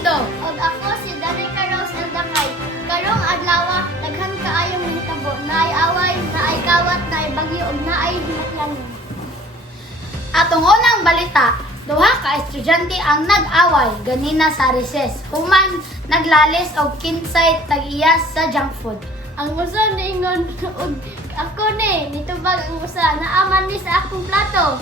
Olvido. Og ako si Danica Rose Eldangay. Karong adlaw, daghan kaayong mahitabo. Naay away, naay kawat, naay bagyo, ug naay himatlanon. Atong unang balita, duha ka estudyante ang nag-away ganina sa recess. Human naglalis og kinsay tag-iyas sa junk food. Ang usa niingon og ako ni nitubag ang usa naaman ni sa akong plato.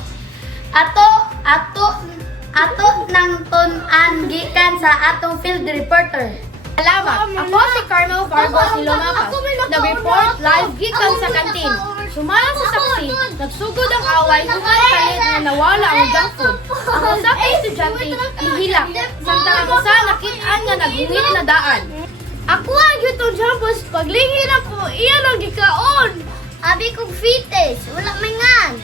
Ato nang tun-an gikan sa atong field reporter. Salamat. Ako si Carmel Fargo si Lumapas. Nag-report live gikan sa kantin. Sumala sa saksi, nagsugod ang away human kalit na nawala ang junk food. Ang usa ka estudyante nihilak. Samtang usa nakit-an nga naghungit na daan. Ako ang yutong jumpers paglingi na ko iya lang gikaon. Abi kog fites, wala mangan.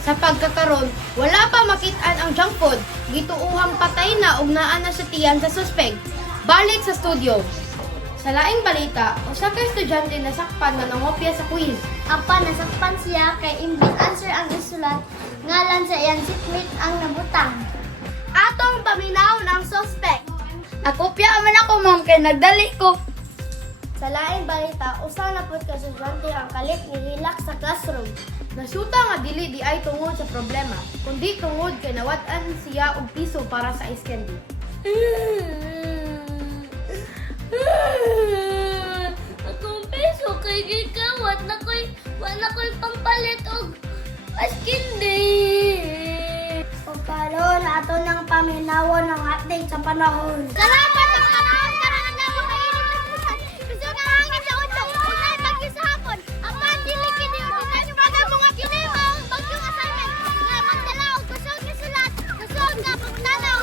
Sa pagkakaroon, wala pa makit-an ang junk food. Gituuhang patay na ug naa na sa tiyan sa suspect. Balik sa studio. Sa laing balita, usa ka estudyante nasakpan na nangopya sa quiz. Apa nasakpan siya kay imbis answer ang isulat, ngalan sa iyang seatmate ang nabutang. Atong paminaw ng suspect. Akopya man ako ma'am kay nagdali ko. Sa laing balita, usa na pud ka estudyante ang kalit nihilak sa classroom. Nasuta nga dili di ay tungod sa problema, kundi tungod kay nawat-an siya og piso para sa ice candy. Akong peso kay gikawat na ko'y pampalit og askindi. O karon ato nang paminawon ang update sa panahon. Salamat sa panahon karang adlaw kainit na bulan. Gusto na hangin sa ulo. Unay bagyo sa hapon. Apan dili kini unay bagay mga kini ang bagyong assignment. Nga magdala og kusog ni sulat. Kusog nga pagtanaw.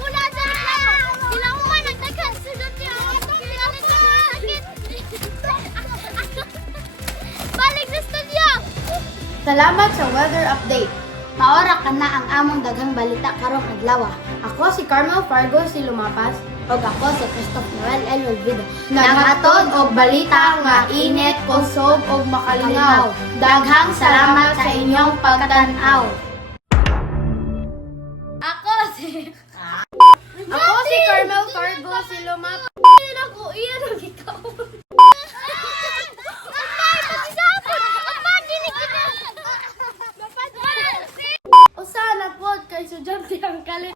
Una sa reklamo. Sila human nagdaghan sudot niya. Balik sa studio! Salamat sa weather update. Maora ka na ang among daghang balita karong adlaw. Ako si Carmel Fargo si Lumapas. Og ako si Christoph Noel L. Olvido. Naghatod og balita nga init, kusog og makalingaw. Daghang salamat sa inyong pagtanaw. Ako si